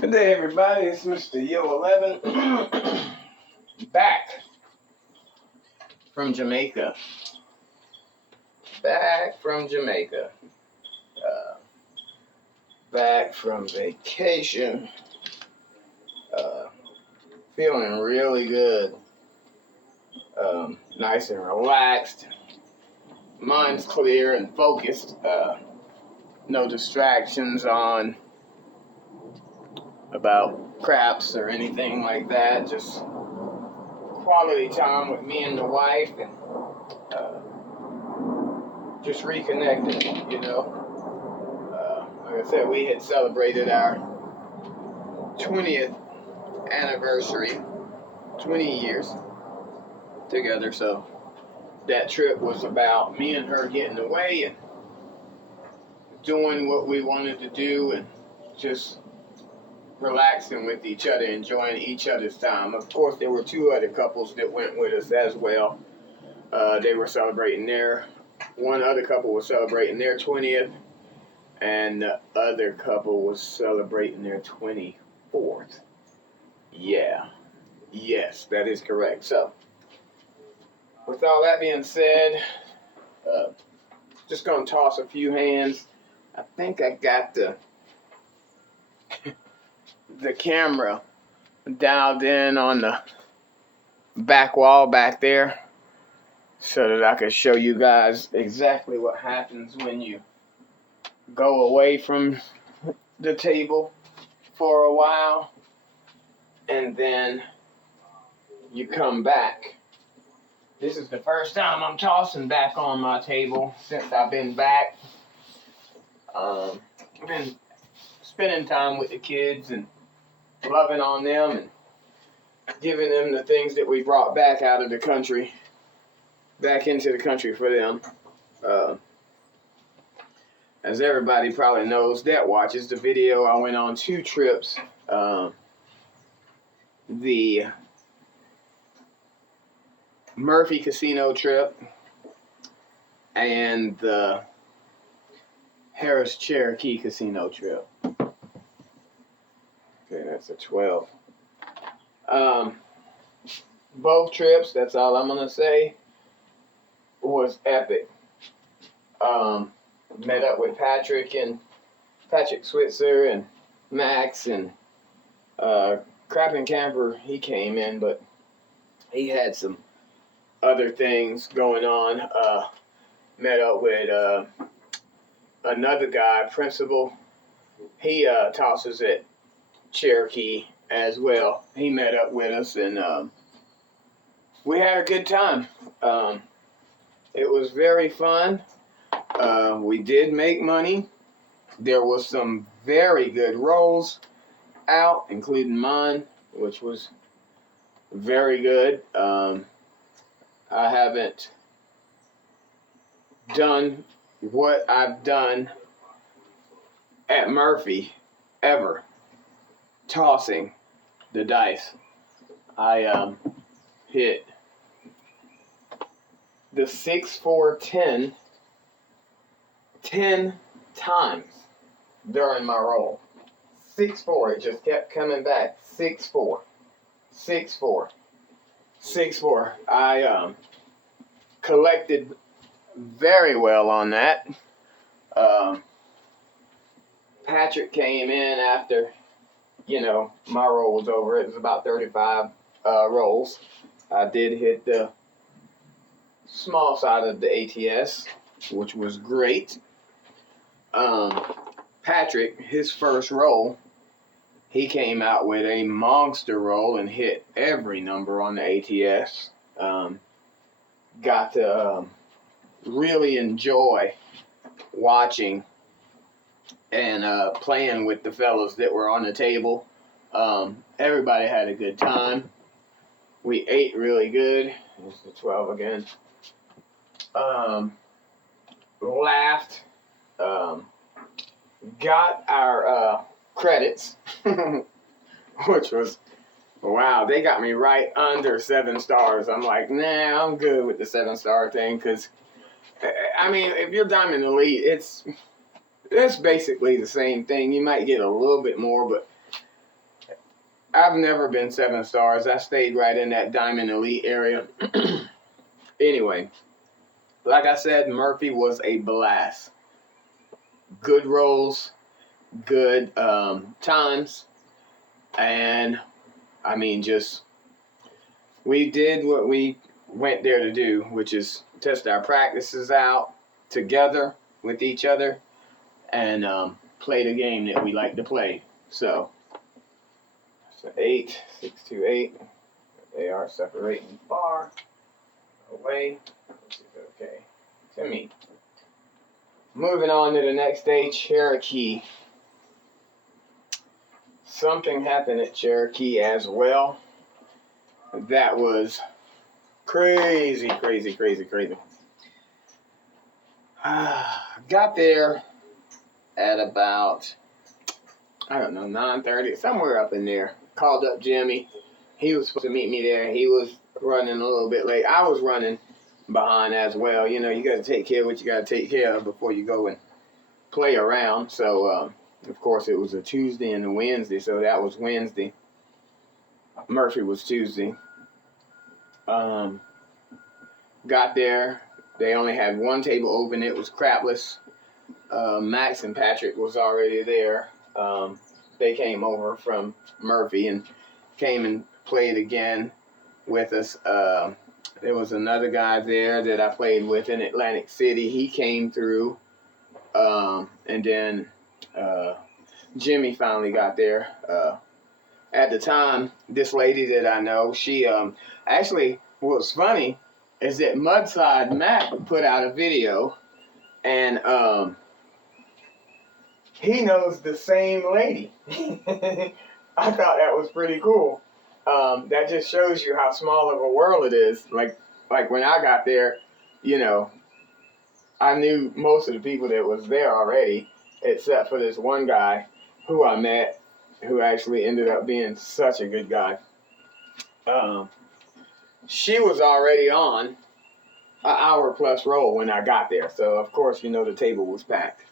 Good day, everybody. It's Mr. Yo11 back from Jamaica. Back from Jamaica. Back from vacation. Feeling really good. Nice and relaxed. Mind's clear and focused. No distractions on about craps or anything like that. Just quality time with me and the wife, and just reconnecting, like I said, we had celebrated our 20th anniversary, 20 years together, so that trip was about me and her getting away and doing what we wanted to do and just relaxing with each other, enjoying each other's time. Of course, there were two other couples that went with us as well. They were celebrating one other couple was celebrating their 20th, and the other couple was celebrating their 24th. Yes, that is correct. So, with all that being said, just gonna toss a few hands. I think I got the camera dialed in on the back wall back there so that I could show you guys exactly what happens when you go away from the table for a while and then you come back. This is the first time I'm tossing back on my table since I've been back. I've been spending time with the kids and loving on them and giving them the things that we brought back out of the country, back into the country for them. As everybody probably knows that watches the video, I went on 2 trips. The Murphy Casino trip and the Harris Cherokee Casino trip. Okay, that's a 12. Both trips, that's all I'm gonna say, was epic. Met up with Patrick Switzer and Max and Crap and Camper. He came in, but he had some other things going on. Met up with another guy, Principal. He tosses at Cherokee as well. He met up with us and we had a good time. It was very fun. We did make money. There was some very good rolls out, including mine, which was very good. I haven't done what I've done at Murphy ever, tossing the dice. I hit the 6-4-10 10 times during my roll. 6-4, it just kept coming back. 6-4, 6-4, 6-4. I collected very well on that. Patrick came in after, my roll was over. It was about 35 rolls. I did hit the small side of the ATS, which was great. Patrick, his first roll, he came out with a monster roll and hit every number on the ATS. Got to really enjoy watching and playing with the fellas that were on the table. Everybody had a good time. We ate really good. There's the 12 again. Laughed. Got our credits, which was, wow, they got me right under 7 stars. I'm like, nah, I'm good with the 7-star thing, because, I mean, if you're Diamond Elite, it's basically the same thing. You might get a little bit more, but I've never been 7 stars. I stayed right in that Diamond Elite area. Anyway, like I said, Murphy was a blast. Good rolls, good times, and I mean, just we did what we went there to do, which is test our practices out together with each other and play the game that we like to play. So 8, 6, 2, 8. They are separating far away. Okay, to me. Moving on to the next day, Cherokee. Something happened at Cherokee as well. That was crazy, crazy, crazy, crazy. Got there at about, I don't know, 9:30, somewhere up in there. Called up Jimmy. He was supposed to meet me there. He was running a little bit late. I was running behind as well. You know, you got to take care of what you got to take care of before you go and play around. So, of course, it was a Tuesday and a Wednesday, so that was Wednesday. Murphy was Tuesday. Got there. They only had one table open. It was crapless. Max and Patrick was already there. They came over from Murphy and came and played again with us. There was another guy there that I played with in Atlantic City. He came through. And then Jimmy finally got there. At the time, this lady that I know, she actually, what's funny is that Mudside Mac put out a video, and he knows the same lady. I thought that was pretty cool. That just shows you how small of a world it is. Like when I got there, you know, I knew most of the people that was there already, except for this one guy who I met, who actually ended up being such a good guy. She was already on an hour plus roll when I got there, so of course, you know, the table was packed.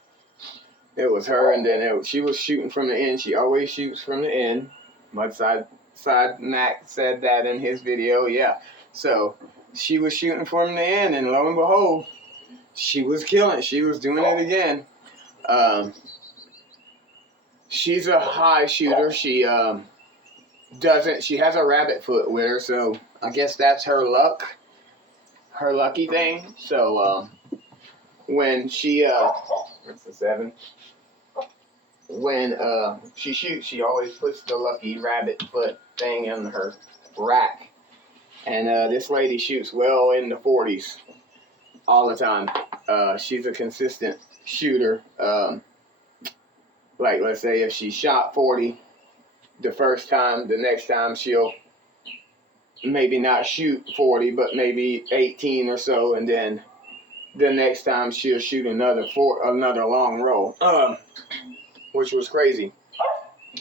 It was her, and then she was shooting from the end. She always shoots from the end. Mudside Mac said that in his video, yeah. So she was shooting from the end, and lo and behold, she was killing it. She was doing it again. She's a high shooter. She has a rabbit foot with her, so I guess that's her lucky thing. So when she what's the 7? When she shoots, she always puts the lucky rabbit foot thing in her rack. And this lady shoots well in the 40s all the time. She's a consistent shooter. Like, let's say if she shot 40 the first time, the next time she'll maybe not shoot 40, but maybe 18 or so, and then the next time she'll shoot another long roll, which was crazy.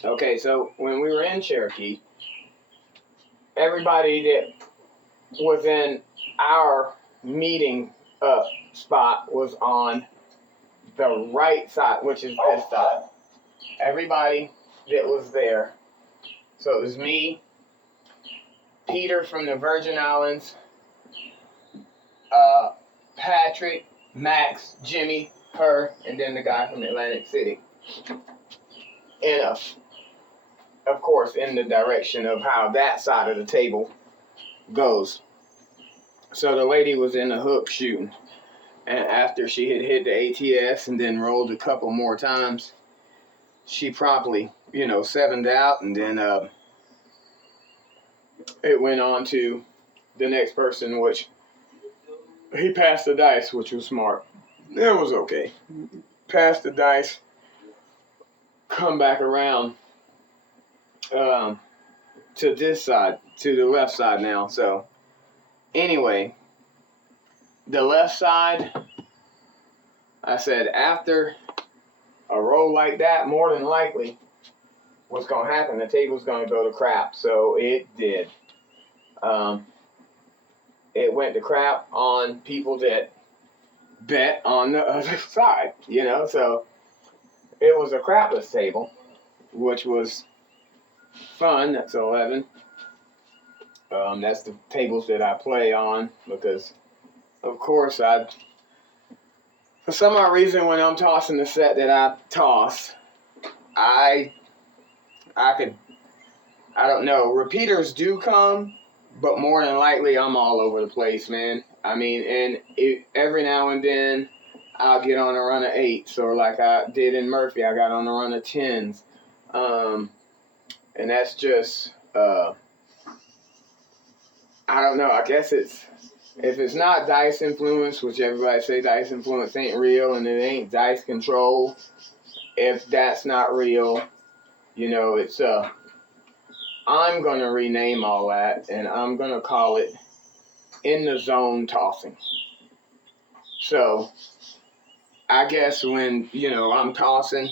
Okay, so when we were in Cherokee, everybody that was in our meeting spot was on the right side, which is this side. Everybody that was there. So it was me, Peter from the Virgin Islands, Patrick, Max, Jimmy, her, and then the guy from Atlantic City. And of course, in the direction of how that side of the table goes. So the lady was in the hook shooting. And after she had hit the ATS and then rolled a couple more times, she promptly, sevened out, and then it went on to the next person, which he passed the dice, which was smart. It was okay. Passed the dice, come back around to this side, to the left side now. So anyway, the left side, I said after a roll like that, more than likely, what's going to happen, the table's going to go to crap. So it did. It went to crap on people that bet on the other side, So it was a crapless table, which was fun. That's 11. That's the tables that I play on because, of course, for some odd reason, when I'm tossing the set that I toss, I don't know, repeaters do come, but more than likely, I'm all over the place, man. I mean, and every now and then, I'll get on a run of 8s, or like I did in Murphy, I got on a run of 10s. And that's just, I don't know, I guess if it's not dice influence, which everybody say dice influence ain't real, and it ain't dice control, if that's not real, it's, I'm going to rename all that, and I'm going to call it in the zone tossing. So, I guess when, I'm tossing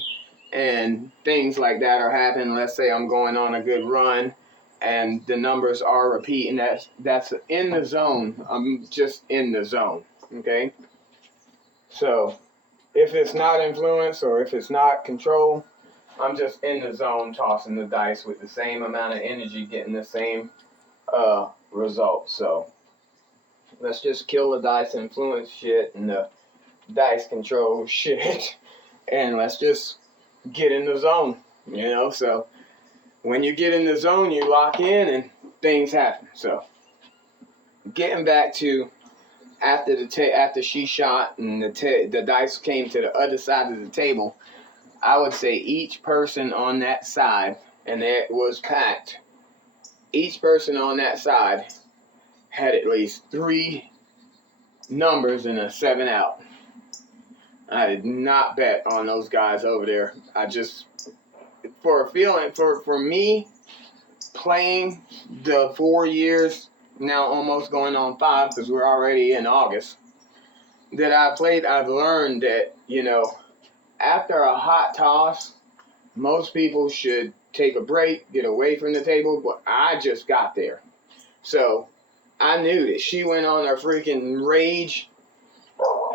and things like that are happening, let's say I'm going on a good run and the numbers are repeating, that's in the zone. I'm just in the zone, okay? So, if it's not influence or if it's not control, I'm just in the zone tossing the dice with the same amount of energy, getting the same result. So, let's just kill the dice influence shit and the dice control shit, and let's just get in the zone, So when you get in the zone, you lock in and things happen. So getting back to after she shot and the dice came to the other side of the table, I would say each person on that side, and it was packed, each person on that side had at least 3 numbers and a 7 out. I did not bet on those guys over there. I just, for a feeling, for me, playing the 4 years, now almost going on 5 because we're already in August, that I played, I've learned that, after a hot toss, most people should take a break, get away from the table, but I just got there. So I knew that she went on her freaking rage,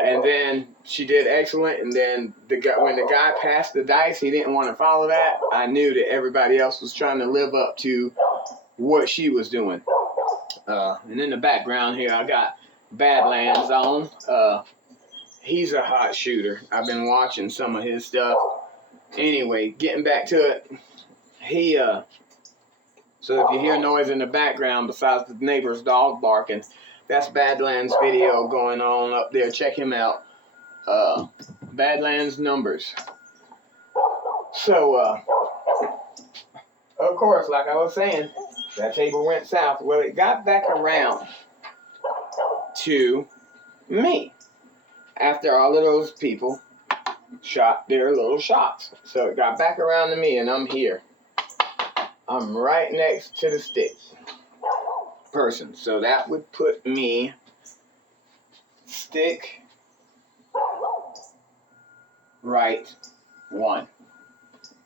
and then she did excellent, and then when the guy passed the dice, he didn't want to follow that. I knew that everybody else was trying to live up to what she was doing. And in the background here, I got Badlands on. He's a hot shooter. I've been watching some of his stuff. Anyway, getting back to it, so if you hear noise in the background besides the neighbor's dog barking, that's Badlands video going on up there. Check him out. Badlands numbers. So, of course, like I was saying, that table went south. Well, it got back around to me after all of those people shot their little shots. So it got back around to me, and I'm here. I'm right next to the stick person. So that would put me stick right 1.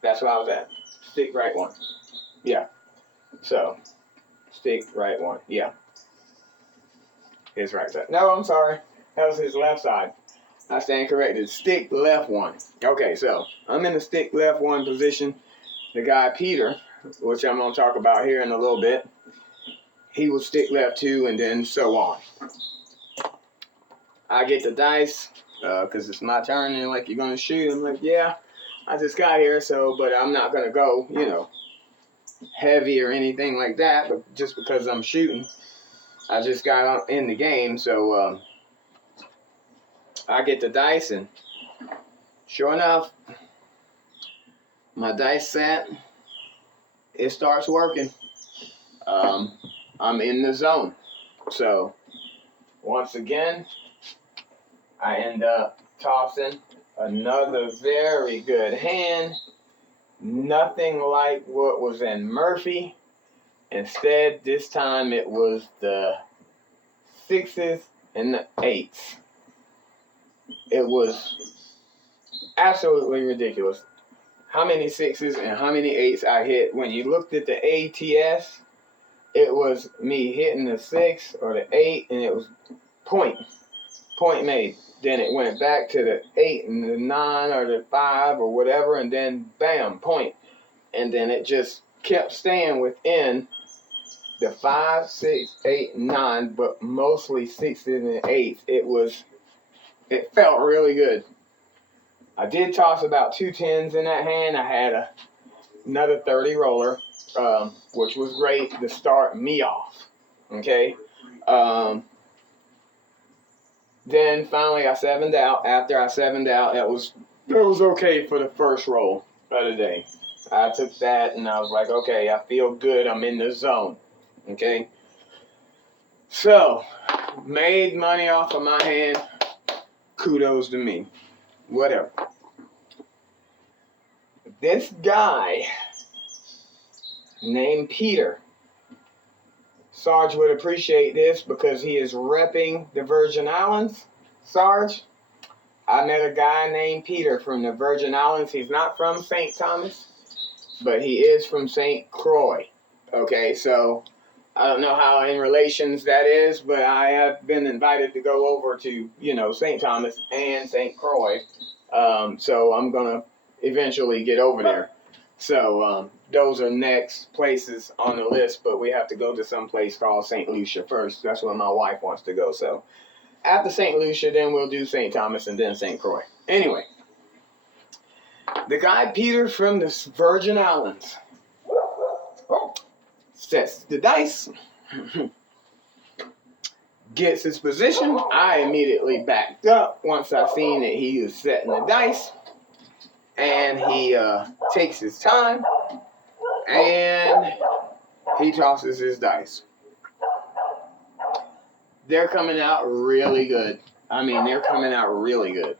That's what I was at. Stick right 1. Yeah. So, stick right 1. Yeah. His right side. No, I'm sorry. That was his left side. I stand corrected. Stick left 1. Okay, so I'm in the stick left 1 position. The guy Peter, which I'm going to talk about here in a little bit, he will stick left 2, and then so on. I get the dice because it's my turn, and like, you're going to shoot. I'm like, yeah, I just got here, but I'm not going to go, heavy or anything like that, but just because I'm shooting, I just got in the game. So I get the dice, and sure enough, my dice set, it starts working. I'm in the zone. So once again, I end up tossing another very good hand. Nothing like what was in Murphy. Instead, this time it was the 6s and the 8s. It was absolutely ridiculous how many 6s and how many 8s I hit. When you looked at the ATS, it was me hitting the 6 or the 8, and it was point made. Then it went back to the 8 and the 9 or the 5 or whatever, and then bam, point. And then it just kept staying within the 5, 6, 8, 9, but mostly 6s and 8s. It felt really good. I did toss about 2 10s in that hand. I had another 30 roller, which was great to start me off. Okay. Then finally I 7'd out. After I 7'd out, it was okay for the first roll of the day. I took that and I was like, okay, I feel good. I'm in the zone. Okay. So, made money off of my hand. Kudos to me. Whatever. This guy named Peter, Sarge would appreciate this because he is repping the Virgin Islands. Sarge, I met a guy named Peter from the Virgin Islands. He's not from St. Thomas, but he is from St. Croix. Okay, so I don't know how in relations that is, but I have been invited to go over to, St. Thomas and St. Croix. So I'm going to eventually get over there. So those are next places on the list, but we have to go to some place called St. Lucia first. That's where my wife wants to go. So after St. Lucia, then we'll do St. Thomas and then St. Croix. Anyway, the guy Peter from the Virgin Islands sets the dice, gets his position. I immediately backed up once I seen that he was setting the dice. And he takes his time, and he tosses his dice. They're coming out really good. I mean, they're coming out really good.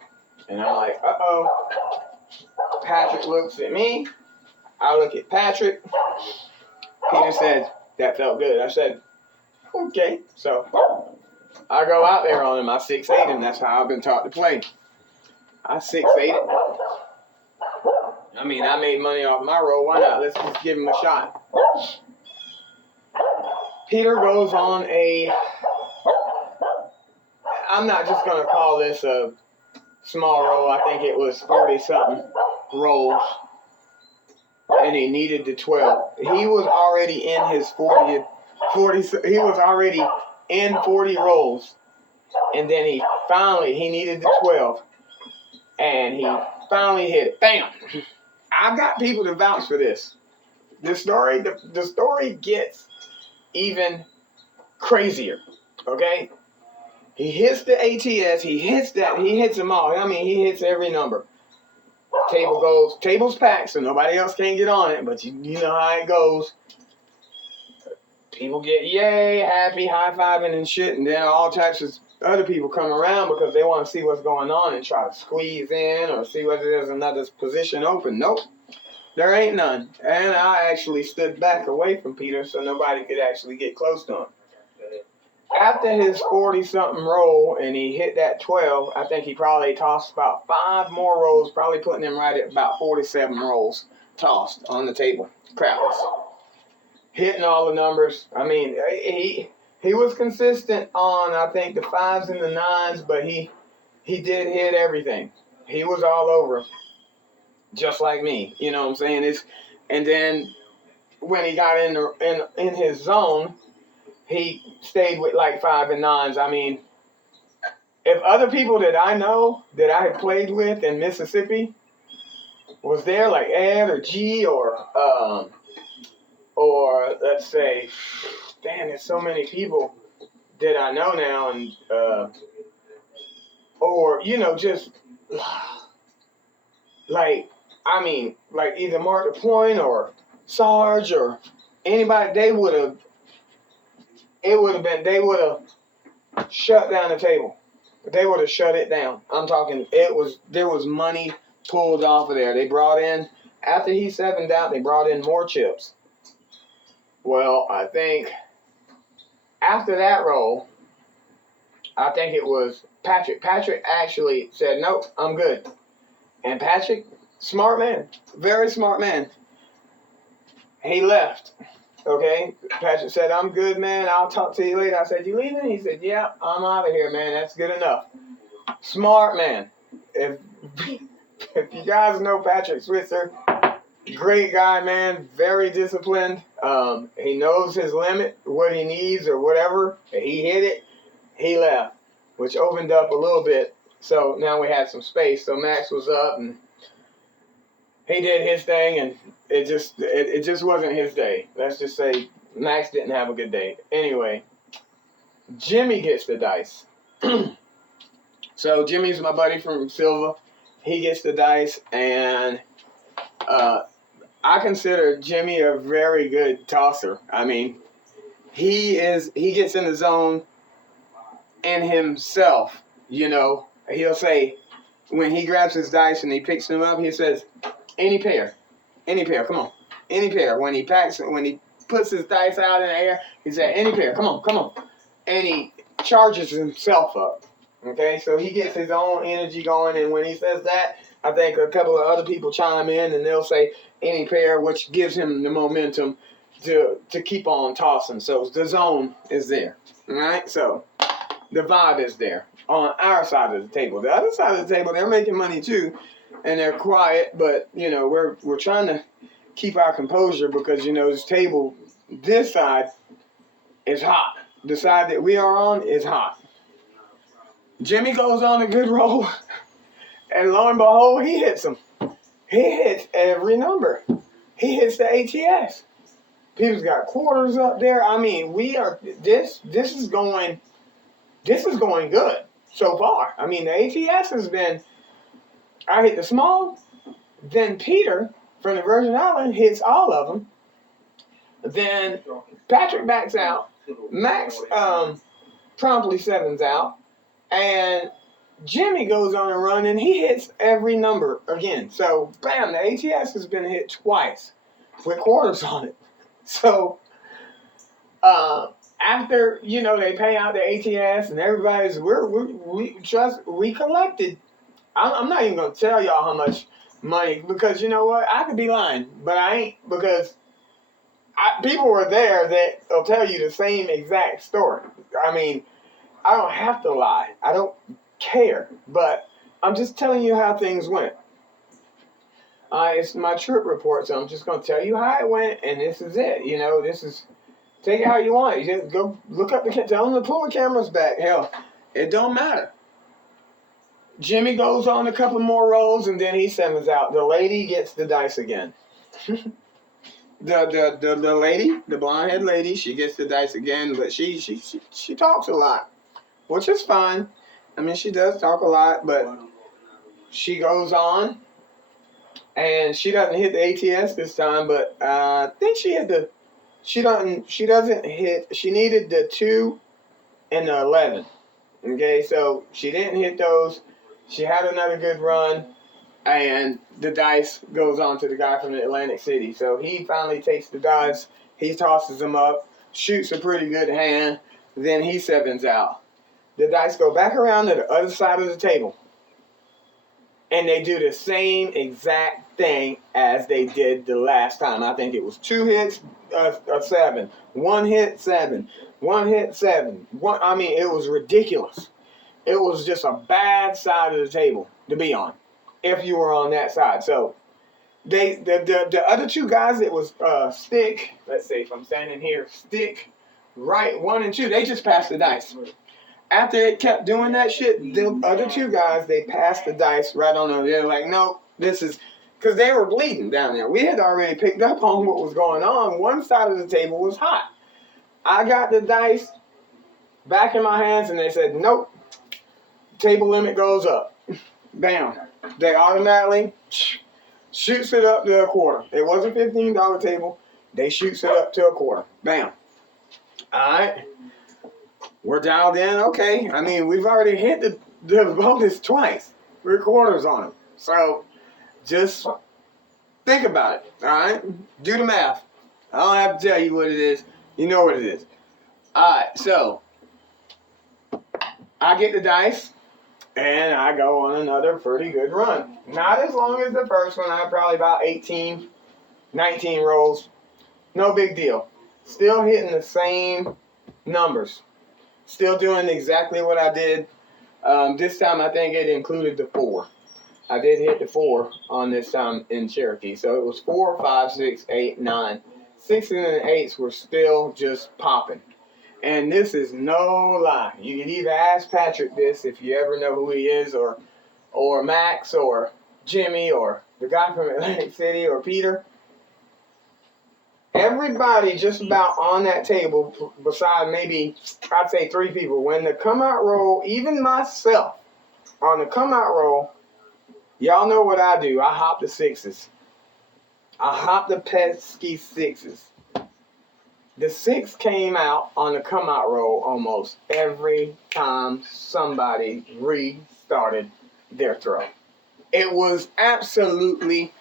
And I'm like, uh-oh. Patrick looks at me. I look at Patrick. Peter said, that felt good. I said, okay. So I go out there on him. I 6'8", and that's how I've been taught to play. I 6'8". I mean, I made money off my roll. Why not? Let's just give him a shot. Peter goes on I'm not just going to call this a small roll. I think it was 40-something rolls. And he needed the 12. He was already in his 40. He was already in 40 rolls. And then he needed the 12. And he finally hit it. Bam! I've got people to vouch for this. The story gets even crazier. Okay? He hits the ATS. He hits them all. I mean, he hits every number. Table's packed, so nobody else can get on it, but you know how it goes. People get yay, happy, high-fiving and shit, and then all types of other people come around because they want to see what's going on and try to squeeze in or see whether there's another position open. Nope, there ain't none. And I actually stood back away from Peter so nobody could actually get close to him. After his 40-something roll and he hit that 12, I think he probably tossed about 5 more rolls, probably putting him right at about 47 rolls tossed on the table. Crapless. Hitting all the numbers. I mean, he was consistent on, I think, the 5s and the 9s, but he did hit everything. He was all over, just like me. You know what I'm saying? And then when he got in his zone, he stayed with like 5 and 9s. I mean, if other people that I know that I had played with in Mississippi was there, like Ed or G or let's say, damn, there's so many people that I know now, and or just like either Mark the Point or Sarge or anybody, they would have shut down the table. They would have shut it down. I'm talking, there was money pulled off of there. They brought in, after he 7'd out, they brought in more chips. Well, I think after that roll, I think it was Patrick. Patrick actually said, nope, I'm good. And Patrick, smart man, very smart man. He left. Okay, Patrick said, I'm good, man. I'll talk to you later. I said, you leaving? He said, yeah, I'm out of here, man. That's good enough. Smart man. If you guys know Patrick Switzer, Great guy, man. Very disciplined. He knows his limit, what he needs or whatever. He hit it. He left, which opened up a little bit. So now we had some space. So Max was up and he did his thing, and it just wasn't his day. Let's just say Max didn't have a good day. Anyway, Jimmy gets the dice. So Jimmy's my buddy from Silva. He gets the dice, and I consider Jimmy a very good tosser. I mean, he gets in the zone in himself. You know, he'll say when he grabs his dice and he picks them up, he says, any pair, come on, any pair. When he puts his dice out in the air, he said, any pair, come on, and he charges himself up. Okay, so he gets his own energy going, and when he says that, I think a couple of other people chime in and they'll say any pair, which gives him the momentum to keep on tossing. So the zone is there. All right, so the vibe is there on our side of the table. The other side of the table, they're making money too, and they're quiet, but you know we're trying to keep our composure because you know this side is hot. The side that we are on is hot. Jimmy goes on a good roll, and lo and behold, he hits them. He hits every number. He hits the ATS. People's got quarters up there. I mean, this is going good so far. I mean, the ATS has been. I hit the small, then Peter from the Virgin Island hits all of them. Then Patrick backs out. Max promptly sevens out. And Jimmy goes on a run and he hits every number again. So, bam, the ATS has been hit twice with quarters on it. So, after, you know, they pay out the ATS and everybody's, we collected. I'm not even going to tell y'all how much money because you know what? I could be lying, but I ain't because people were there that will tell you the same exact story. I mean, I don't have to lie. I don't care. But I'm just telling you how things went. It's my trip report, so I'm just going to tell you how it went, and this is it. You know, take it how you want. You just go look up tell them to pull the cameras back. Hell, it don't matter. Jimmy goes on a couple more rolls, and then he sevens out. The lady gets the dice again. The lady, the blonde-haired lady, she gets the dice again, but she talks a lot. Which is fine. I mean, she does talk a lot, but she goes on, and she doesn't hit the ATS this time. But I think she hit she doesn't hit. She needed the 2 and the 11. Okay, so she didn't hit those. She had another good run, and the dice goes on to the guy from the Atlantic City. So he finally takes the dice. He tosses them up, shoots a pretty good hand. Then he sevens out. The dice go back around to the other side of the table. And they do the same exact thing as they did the last time. I think it was 2 hits, a 7. 1 hit, 7. 1 hit, 7. I mean, it was ridiculous. It was just a bad side of the table to be on, if you were on that side. So, the other 2 guys that was stick, let's say if I'm standing here, stick, right, 1 and 2, they just passed the dice. After it kept doing that shit, the other 2 guys, they passed the dice right on them. They're like, no, this is... Because they were bleeding down there. We had already picked up on what was going on. One side of the table was hot. I got the dice back in my hands, and they said, nope, table limit goes up. Bam. They automatically shoots it up to a quarter. It was a $15 table. They shoots it up to a quarter. Bam. All right. We're dialed in, okay. I mean, we've already hit the bonus twice. We're quarters on them. So, just think about it, all right? Do the math. I don't have to tell you what it is. You know what it is. All right, so, I get the dice, and I go on another pretty good run. Not as long as the first one. I had probably about 18, 19 rolls. No big deal. Still hitting the same numbers. Still doing exactly what I did. This time I think it included the 4. I did hit the 4 on this time in Cherokee. So it was 4, 5, 6, 8, 9. 6s and 8s were still just popping. And this is no lie. You can either ask Patrick this if you ever know who he is, or Max, or Jimmy, or the guy from Atlantic City, or Peter. Everybody just about on that table, beside maybe, I'd say 3 people, when the come out roll, even myself, on the come out roll, y'all know what I do. I hop the 6s. I hop the pesky 6s. The 6 came out on the come out roll almost every time somebody restarted their throw. It was absolutely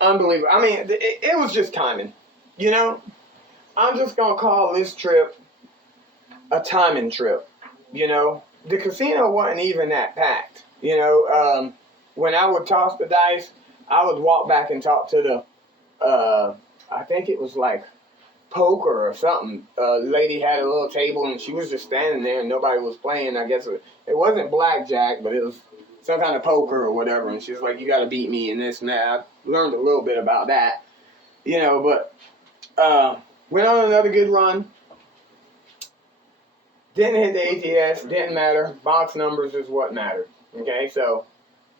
unbelievable. I mean, it was just timing. You know, I'm just going to call this trip a timing trip. You know, the casino wasn't even that packed. You know, when I would toss the dice, I would walk back and talk to the, I think it was like poker or something. Lady had a little table and she was just standing there and nobody was playing. I guess it wasn't blackjack, but it was some kind of poker or whatever. And she was like, you got to beat me and this and that. I learned a little bit about that, you know, but went on another good run. Didn't hit the ATS, didn't matter. Box numbers is what mattered. Okay, so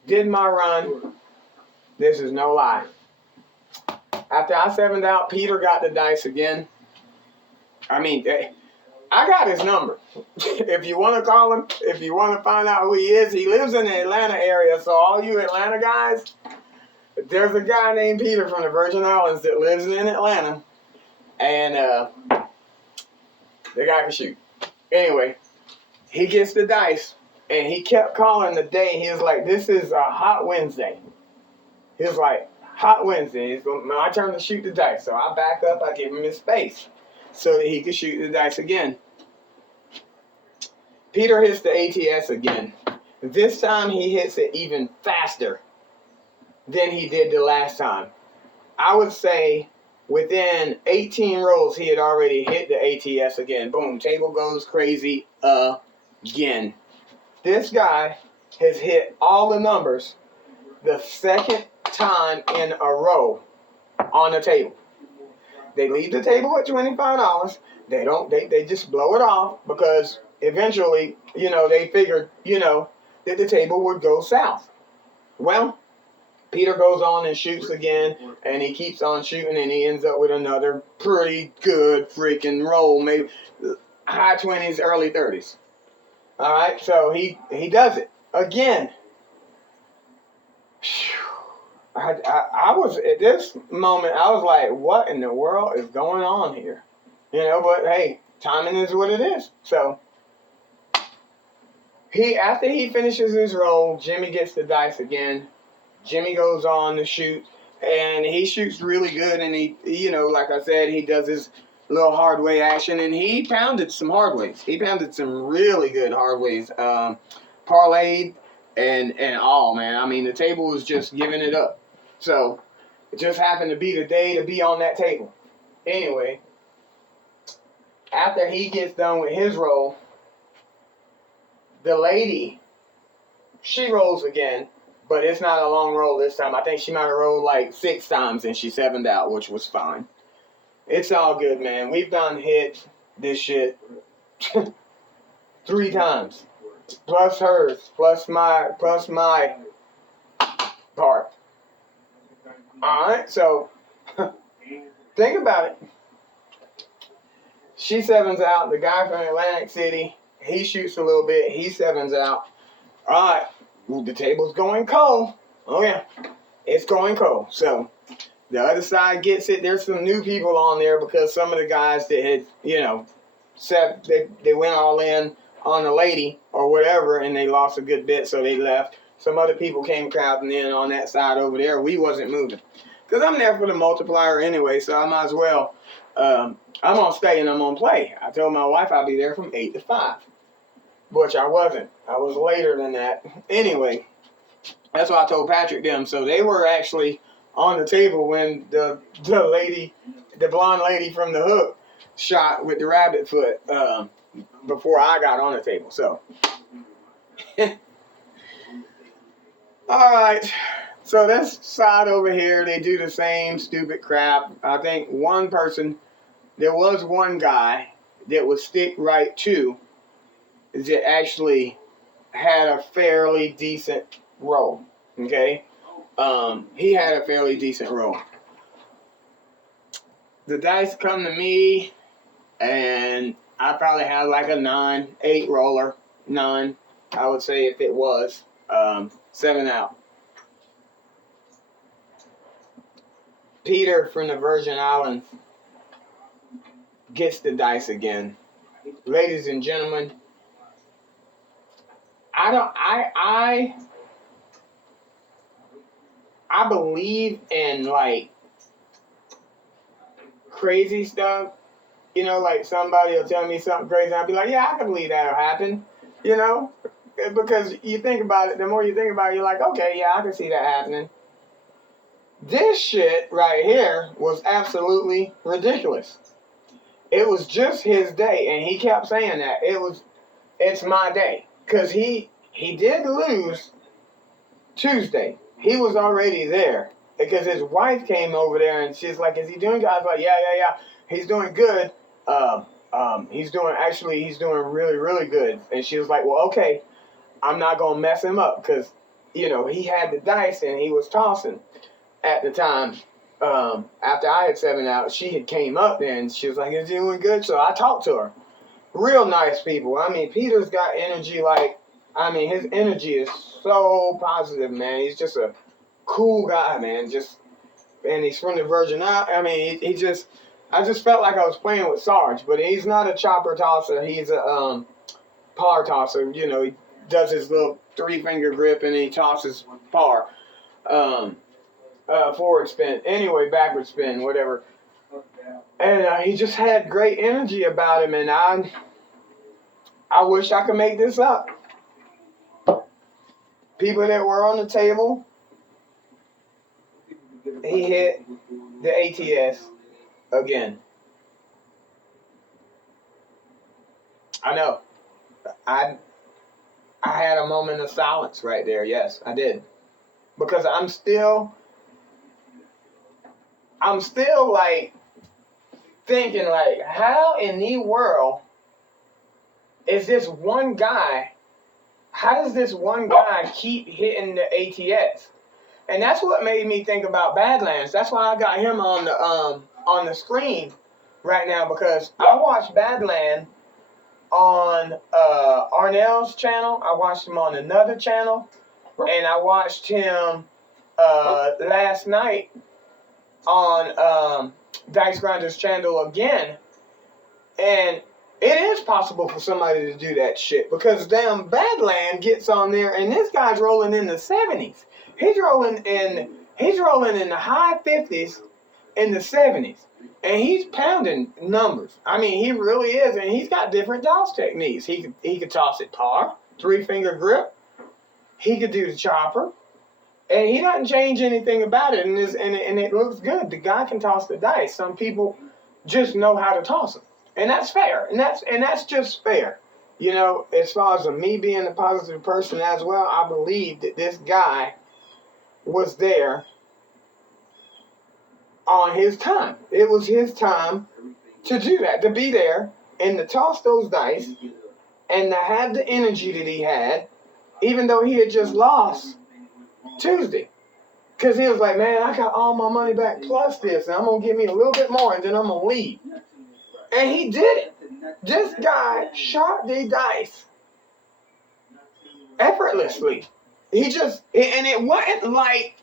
did my run. This is no lie. After I 7'd out, Peter got the dice again. I mean, I got his number. If you want to call him, if you want to find out who he is, he lives in the Atlanta area. So all you Atlanta guys, there's a guy named Peter from the Virgin Islands that lives in Atlanta. And the guy can shoot. Anyway, he gets the dice. And he kept calling the day. He was like, this is a hot Wednesday. He was like, hot Wednesday. It's my turn to shoot the dice. So I back up. I give him his space so that he could shoot the dice again. Peter hits the ATS again. This time he hits it even faster than he did the last time. I would say within 18 rolls he had already hit the ATS again. Boom, table goes crazy again. This guy has hit all the numbers the second time in a row on the table. They leave the table at $25. They just blow it off because eventually, you know, they figured, you know, that the table would go south. Well, Peter goes on and shoots again, and he keeps on shooting, and he ends up with another pretty good freaking roll, maybe high 20s, early 30s. All right, so he does it again. I was at this moment. I was like, "What in the world is going on here?" You know, but hey, timing is what it is. So after he finishes his roll, Jimmy gets the dice again. Jimmy goes on to shoot, and he shoots really good. And he, you know, like I said, he does his little hard way action, and he pounded some hard ways. He pounded some really good hard ways, parlayed and all, man. I mean, the table was just giving it up. So it just happened to be the day to be on that table. Anyway, after he gets done with his roll, the lady, she rolls again, but it's not a long roll this time. I think she might have rolled like 6 times and she 7'd out, which was fine. It's all good, man. We've done hit this shit 3 times. Plus hers, plus my part. Alright, so think about it. She 7's out. The guy from Atlantic City, he shoots a little bit. He 7's out. Alright, the table's going cold. Oh yeah, it's going cold. So the other side gets it. There's some new people on there because some of the guys that had, you know, they went all in on the lady or whatever, and they lost a good bit, so they left. Some other people came crowding in on that side over there. We wasn't moving. Because I'm there for the multiplier anyway, so I might as well. I'm going to stay and I'm going to play. I told my wife I'd be there from 8 to 5. Which I wasn't. I was later than that. Anyway, that's what I told Patrick them. So they were actually on the table when the lady, the blonde lady from the hook, shot with the rabbit foot before I got on the table. So Alright, so this side over here, they do the same stupid crap. I think there was one guy that would stick right to that actually had a fairly decent roll. Okay? He had a fairly decent roll. The dice come to me, and I probably had like a 9, 8 roller. 9, I would say if it was. 7 out. Peter from the Virgin Islands gets the dice again. Ladies and gentlemen, I believe in like crazy stuff. You know, like somebody will tell me something crazy, I'll be like, yeah, I can believe that'll happen. You know? Because you think about it, the more you think about it, you're like, okay, yeah, I can see that happening. This shit right here was absolutely ridiculous. It was just his day, and he kept saying that. It's my day. Because he did lose Tuesday. He was already there. Because his wife came over there, and she's like, is he doing good? I was like, yeah. He's doing good. He's doing really, really good. And she was like, well, okay, I'm not going to mess him up. Because, you know, he had the dice, and he was tossing at the time. After I had 7 out, she had came up there, and she was like, is he doing good? So I talked to her. Real nice people. I mean, Peter's got energy his energy is so positive, man. He's just a cool guy, man. And he's from the Virgin Islands. I mean, I just felt like I was playing with Sarge, but he's not a chopper tosser. He's a par tosser. You know, he does his little 3-finger grip and he tosses par. Forward spin. Anyway, backward spin, whatever. And he just had great energy about him, and I wish I could make this up. People that were on the table, he hit the ATS again. I know. I had a moment of silence right there. Yes, I did. Because I'm still like thinking like, how in the world is this one guy, how does this one guy keep hitting the ATS? And that's what made me think about Badlands. That's why I got him on the screen right now, because I watched Badland on Arnell's channel. I watched him on another channel, and I watched him last night on Dice Grinder's channel again. And it is possible for somebody to do that shit, because damn Badland gets on there and this guy's rolling in the 70s. He's rolling in the high 50s in the 70s. And he's pounding numbers. I mean, he really is, and he's got different toss techniques. He could toss it par, 3-finger grip. He could do the chopper. And he doesn't change anything about it, and it looks good. The guy can toss the dice. Some people just know how to toss them. And that's fair. And that's just fair. You know, as far as me being a positive person as well, I believe that this guy was there on his time. It was his time to do that, to be there and to toss those dice and to have the energy that he had, even though he had just lost Tuesday. Because he was like, man, I got all my money back plus this, and I'm going to give me a little bit more, and then I'm going to leave. And he did it. This guy shot the dice effortlessly. He just, and it wasn't like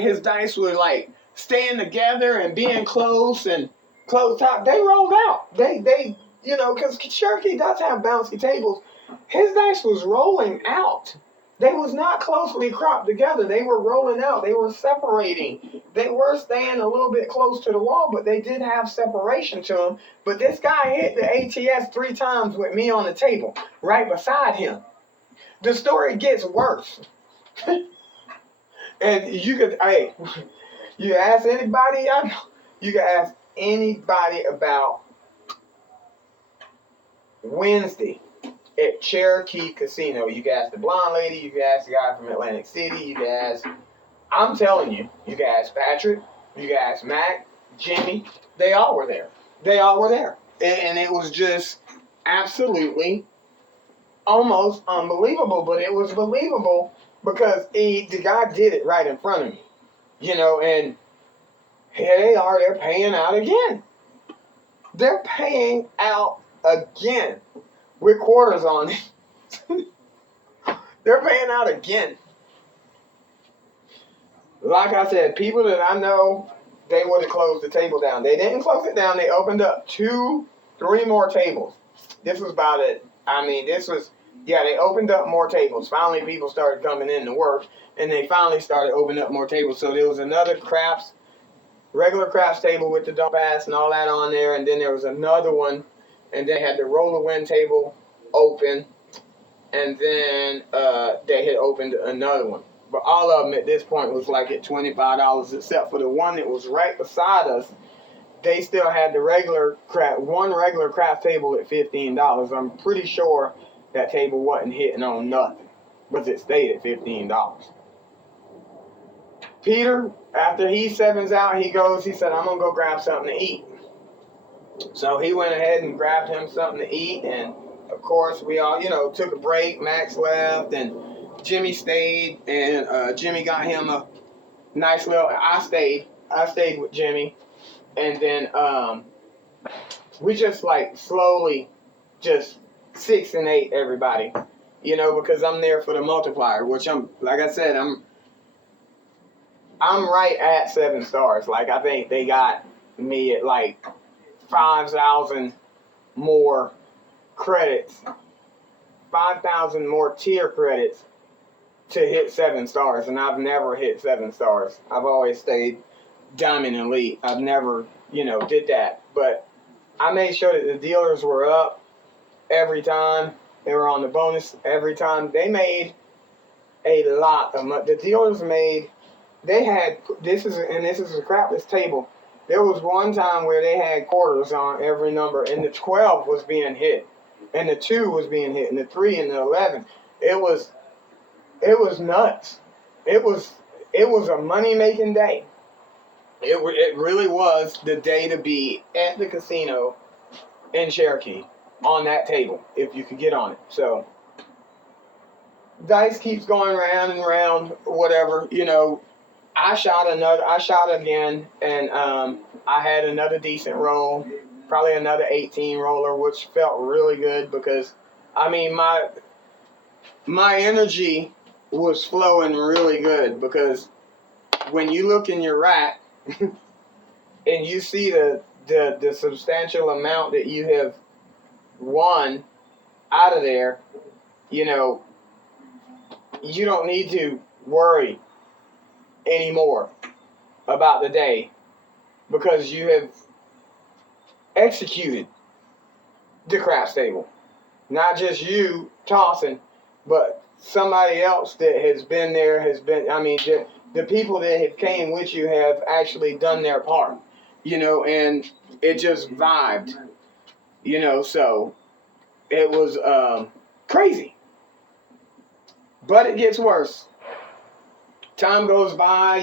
his dice were like staying together and being close and close top. They rolled out. They you know, because Cherokee does have bouncy tables. His dice was rolling out. They was not closely cropped together. They were rolling out. They were separating. They were staying a little bit close to the wall, but they did have separation to them. But this guy hit the ATS 3 times with me on the table, right beside him. The story gets worse. And you could ask anybody, you could ask anybody about Wednesday. at Cherokee Casino. You can ask the blonde lady, you can ask the guy from Atlantic City, you can ask, I'm telling you, you can ask Patrick, you can ask Mac, Jimmy, they all were there. They all were there. And it was just absolutely almost unbelievable, but it was believable because the guy did it right in front of me. And here they are, they're paying out again. They're paying out again with quarters on it. They're paying out again. Like I said, people that I know, they would have closed the table down. They didn't close it down. They opened up 2, 3 more tables. This was about it. They opened up more tables. Finally, people started coming in to work, and they finally started opening up more tables. So there was another regular crafts table with the dump ass and all that on there, and then there was another one, and they had the roller win table open, and then they had opened another one. But all of them at this point was like at $25, except for the one that was right beside us. They still had the regular craft table at $15. I'm pretty sure that table wasn't hitting on nothing, but it stayed at $15. Peter, after he sevens out, he said, I'm going to go grab something to eat. So he went ahead and grabbed him something to eat, and of course we all, took a break. Max left, and Jimmy stayed, and Jimmy got him a nice little, I stayed with Jimmy, and then we just like slowly just 6 and 8 everybody, because I'm there for the multiplier, which I'm right at 7 stars. Like, I think they got me at like 5,000 more credits, 5,000 more tier credits to hit 7 stars, and I've never hit 7 stars. I've always stayed Diamond Elite. I've never, did that. But I made sure that the dealers were up every time. They were on the bonus every time. They made a lot of money. The dealers made, this is a crapless table. There was one time where they had quarters on every number, and the 12 was being hit, and the 2 was being hit, and the 3 and the 11. It was nuts. It was a money-making day. It really was the day to be at the casino in Cherokee on that table, if you could get on it. So dice keeps going round and round, whatever. I shot again, and I had another decent roll, probably another 18 roller, which felt really good because, my energy was flowing really good, because when you look in your rack and you see the substantial amount that you have won out of there, you don't need to worry anymore about the day, because you have executed the craps table. Not just you tossing, but somebody else that has been there the people that have came with you have actually done their part, and it just vibed, so it was crazy. But it gets worse. Time goes by,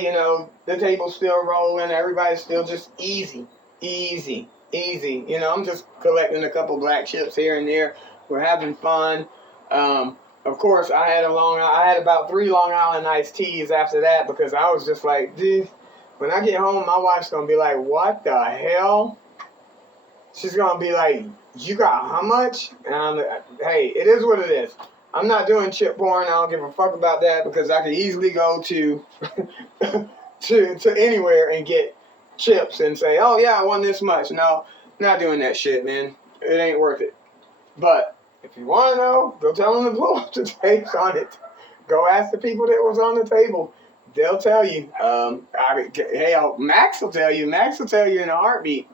the table's still rolling, everybody's still just easy. I'm just collecting a couple black chips here and there. We're having fun. Of course, I had about 3 Long Island iced teas after that, because I was just like, dude, when I get home, my wife's going to be like, what the hell? She's going to be like, you got how much? And I'm like, hey, it is what it is. I'm not doing chip porn. I don't give a fuck about that, because I could easily go to to anywhere and get chips and say, oh yeah, I won this much. No, not doing that shit, man. It ain't worth it. But if you want to know, go tell them to pull up the tapes on it. Go ask the people that was on the table. They'll tell you. Max will tell you. Max will tell you in a heartbeat.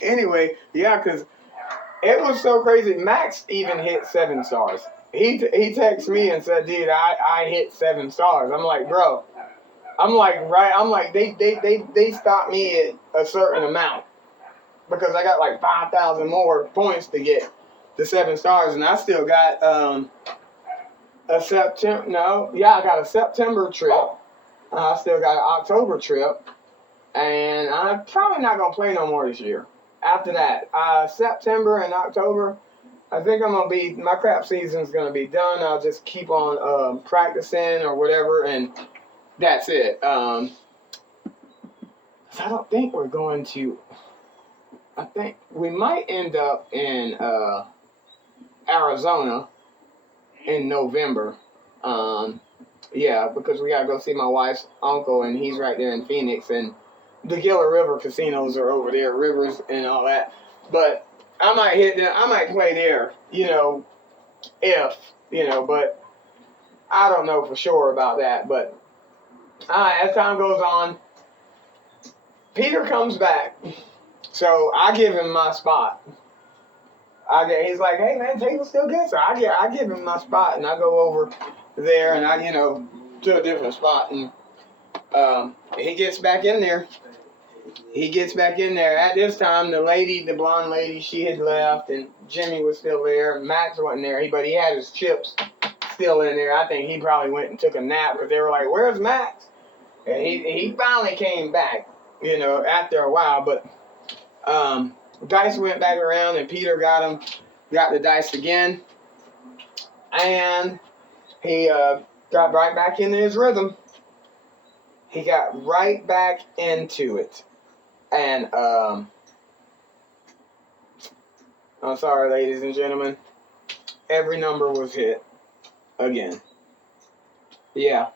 Anyway, yeah, because it was so crazy. Max even hit 7 stars. He texted me and said, dude, I hit 7 stars. I'm like, bro. They stopped me at a certain amount, because I got like 5,000 more points to get the 7 stars, and I still got a September. No, yeah, I got a September trip. I still got an October trip, and I'm probably not gonna play no more this year. After that, September and October, I think I'm gonna be, my crap season's gonna be done. I'll just keep on practicing or whatever, and that's it. I don't think we're going to. I think we might end up in Arizona in November. Yeah, because we gotta go see my wife's uncle, and he's right there in Phoenix, and the Gila River casinos are over there, rivers and all that. But I might hit them. I might play there, but I don't know for sure about that. But as time goes on, Peter comes back, so I give him my spot. He's like, hey man, table's still good, so I give him my spot, and I go over there, and I to a different spot, and he gets back in there. At this time, the blonde lady, she had left, and Jimmy was still there. Max wasn't there, but he had his chips still in there. I think he probably went and took a nap, because they were like, where's Max? And he finally came back, after a while, but dice went back around, and Peter got the dice again, and he got right back into his rhythm. He got right back into it. And I'm sorry, ladies and gentlemen, every number was hit again. Yeah.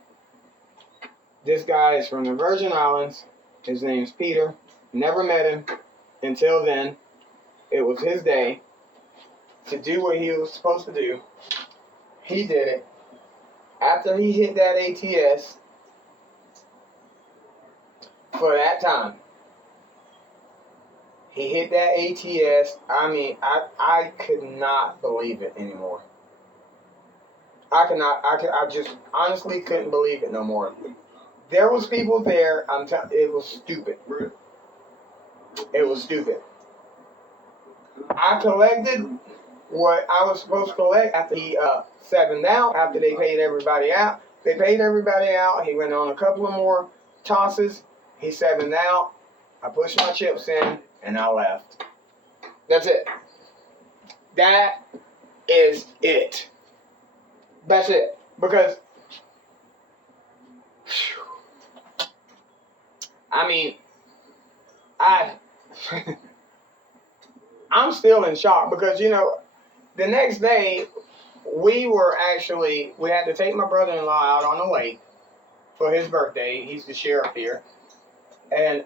This guy is from the Virgin Islands. His name's Peter. Never met him until then. It was his day to do what he was supposed to do. He did it. After he hit that ATS for that time, he hit that ATS. I mean, I could not believe it anymore. I just honestly couldn't believe it no more. There was people there. It was stupid. It was stupid. I collected what I was supposed to collect after he sevened out, after they paid everybody out. They paid everybody out. He went on a couple of more tosses. He sevened out. I pushed my chips in, and I left. That's it. That is it. That's it. Because, I mean, I'm still in shock because, the next day we had to take my brother-in-law out on the lake for his birthday. He's the sheriff here. And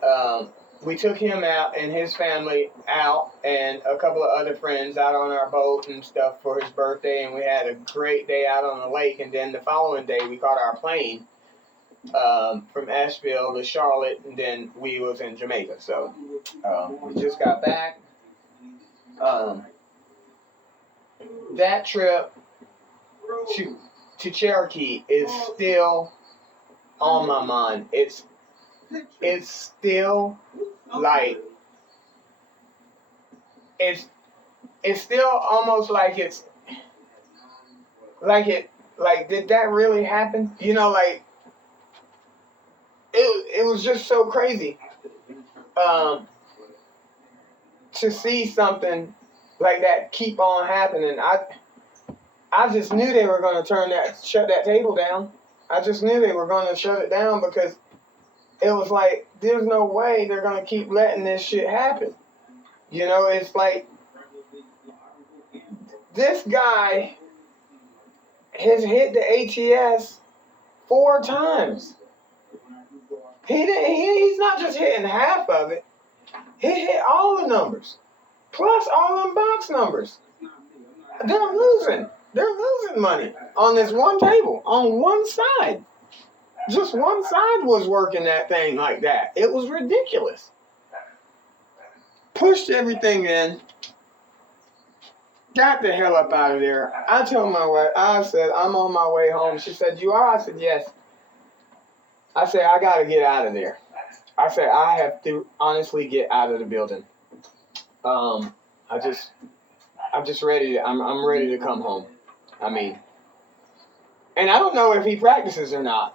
we took him out and his family out and a couple of other friends out on our boat and stuff for his birthday. And we had a great day out on the lake. And then the following day we caught our plane from Asheville to Charlotte, and then we was in Jamaica. So we just got back. That trip to Cherokee is still on my mind. It's still like it's still almost like did that really happen? It was just so crazy to see something like that keep on happening. I just knew they were going to shut that table down. I just knew they were going to shut it down because it was like, there's no way they're going to keep letting this shit happen. It's like, this guy has hit the ATS 4 times. He's not just hitting half of it. He hit all the numbers. Plus all them box numbers. They're losing. They're losing money on this one table, on one side. Just one side was working that thing like that. It was ridiculous. Pushed everything in. Got the hell up out of there. I told my wife, I said, I'm on my way home. She said, you are? I said, yes. I said, I got to get out of there. I said, I have to honestly get out of the building. I'm just ready. I'm ready to come home. I mean, and I don't know if he practices or not.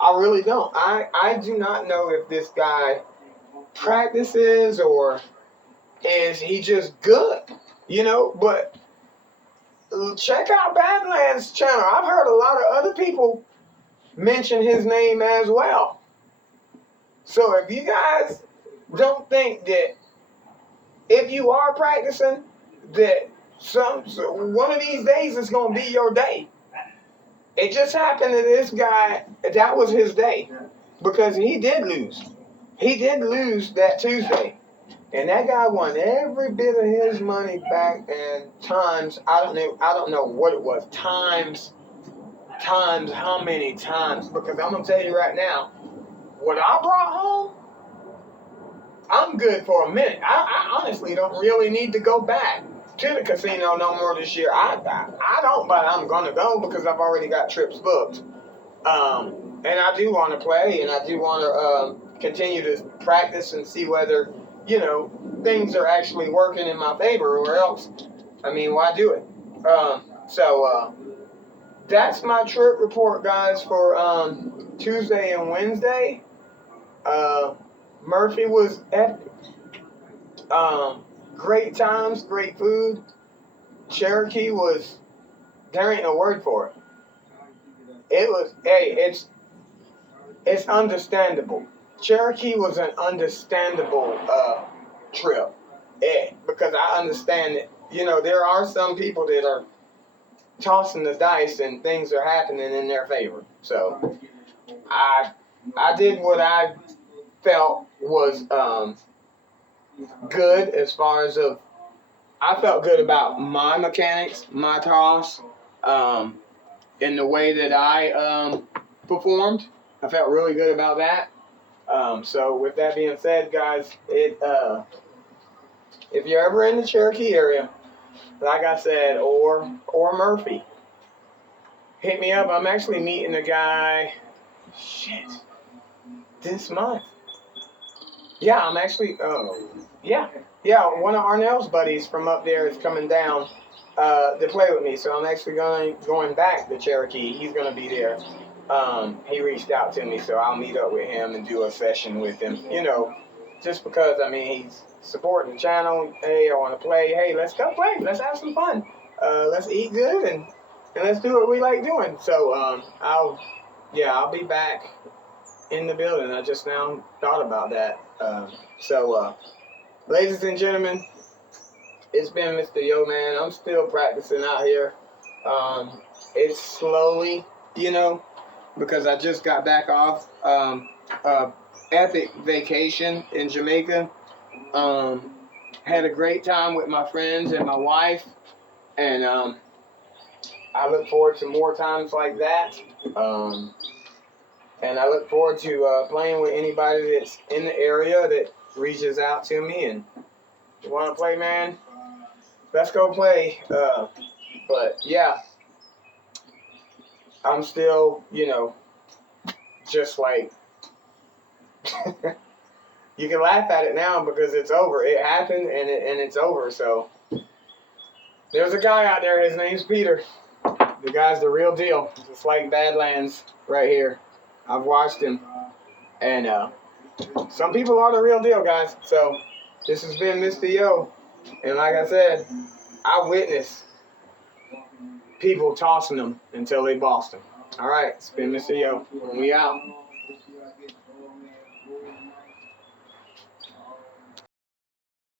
I really don't. I do not know if this guy practices or is he just good, you know? But check out Badlands channel. I've heard a lot of other people mention his name as well. So if you guys don't think that if you are practicing that one of these days is gonna be your day. It just happened to this guy, that was his day. Because he did lose. He did lose that Tuesday. And that guy won every bit of his money back and times, I don't know what it was. Times how many times? Because I'm gonna tell you right now, what I brought home, I'm good for a minute. I honestly don't really need to go back to the casino no more this year. I don't, but I'm gonna go because I've already got trips booked. And I do want to play, and I do want to continue to practice and see whether, things are actually working in my favor, or else, I mean, why do it? So that's my trip report, guys, for Tuesday and Wednesday. Murphy was epic. Great times, great food. Cherokee was, there ain't no word for it. It was, hey, it's understandable. Cherokee was an understandable trip. Because I understand that, there are some people that are tossing the dice and things are happening in their favor. So I did what I felt was good as far as I felt good about my mechanics, my toss, in the way that I performed. I felt really good about that. So with that being said, guys, if you're ever in the Cherokee area, like I said, or Murphy, hit me up. I'm actually meeting a guy, this month. Yeah, I'm actually, yeah, one of Arnell's buddies from up there is coming down to play with me. So I'm actually going back to Cherokee. He's going to be there. He reached out to me, so I'll meet up with him and do a session with him. Just because, I mean, he's supporting the channel. Hey, I want to play. Hey, let's go play. Let's have some fun. Let's eat good and let's do what we like doing. So I'll be back in the building. I just now thought about that. Ladies and gentlemen, it's been Mr. Yo Man. I'm still practicing out here. It's slowly, because I just got back off epic vacation in Jamaica. Had a great time with my friends and my wife, and I look forward to more times like that. And I look forward to playing with anybody that's in the area that reaches out to me and you want to play, man. Let's go play. But yeah, I'm still, just like, you can laugh at it now because it's over. It happened and it's over. So there's a guy out there. His name's Peter. The guy's the real deal. Just like Badlands right here. I've watched him. And some people are the real deal, guys. So this has been Mr. Yo. And like I said, I witnessed people tossing them until they bossed them. All right, it's been Mr. Yo. We out.